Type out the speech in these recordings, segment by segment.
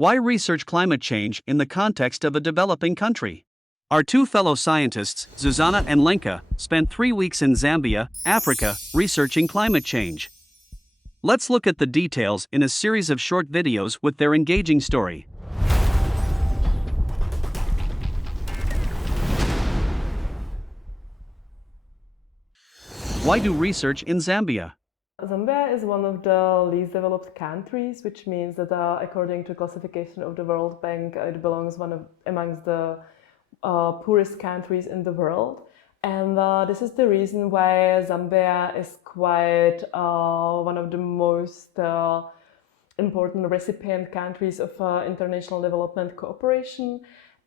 Why research climate change in the context of a developing country? Our two fellow scientists, ZUZANA and LENKA, spent 3 weeks in Zambia, Africa, researching climate change. Let's look at the details in a series of short videos with their engaging story. Why do research in Zambia? Zambia is one of the least developed countries, which means that according to classification of the World Bank, it belongs amongst the poorest countries in the world. And this is the reason why Zambia is quite one of the most important recipient countries of international development cooperation.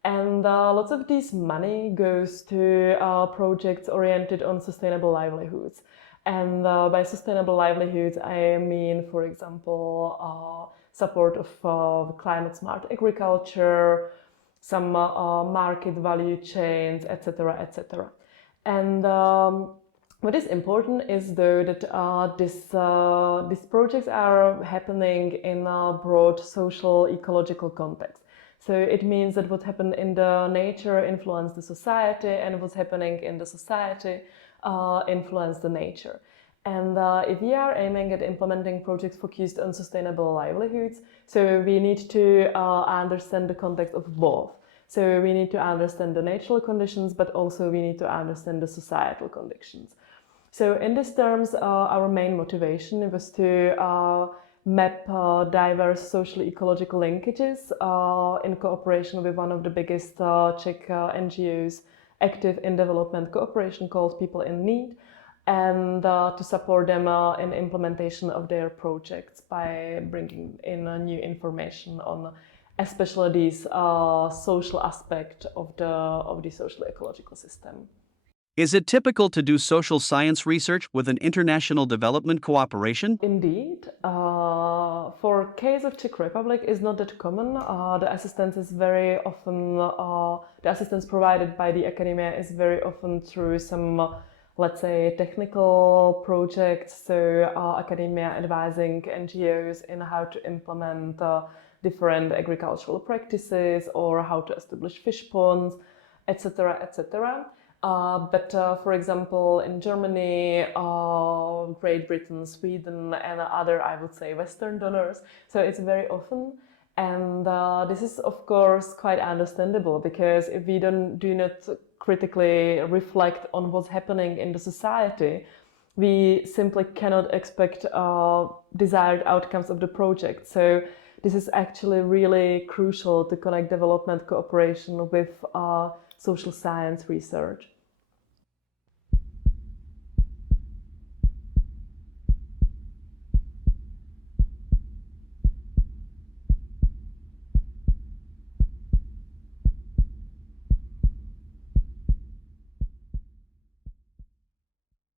And lots of this money goes to projects oriented on sustainable livelihoods. And by sustainable livelihoods, I mean, for example, support of climate-smart agriculture, some market value chains, etc., etc. And what is important is, though, that these projects are happening in a broad social-ecological context. So it means that what happened in the nature influenced the society, and what's happening in the society influence the nature. And if we are aiming at implementing projects focused on sustainable livelihoods, so we need to understand the context of both. So we need to understand the natural conditions, but also we need to understand the societal conditions. So in these terms, our main motivation was to map diverse social-ecological linkages in cooperation with one of the biggest Czech NGOs active in development cooperation called People in Need, and to support them in implementation of their projects by bringing in new information on especially this social aspect of the social ecological system. Is it typical to do social science research with an international development cooperation? Indeed. For case of Czech Republic is not that common. The assistance is very often, the assistance provided by the academia is very often through some, let's say, technical projects. So academia advising NGOs in how to implement different agricultural practices or how to establish fish ponds, etc., etc. But for example, in Germany, Great Britain, Sweden, and other, I would say, Western donors. So it's very often, and this is of course quite understandable, because if we do not critically reflect on what's happening in the society, we simply cannot expect desired outcomes of the project. So this is actually really crucial to connect development cooperation with social science research.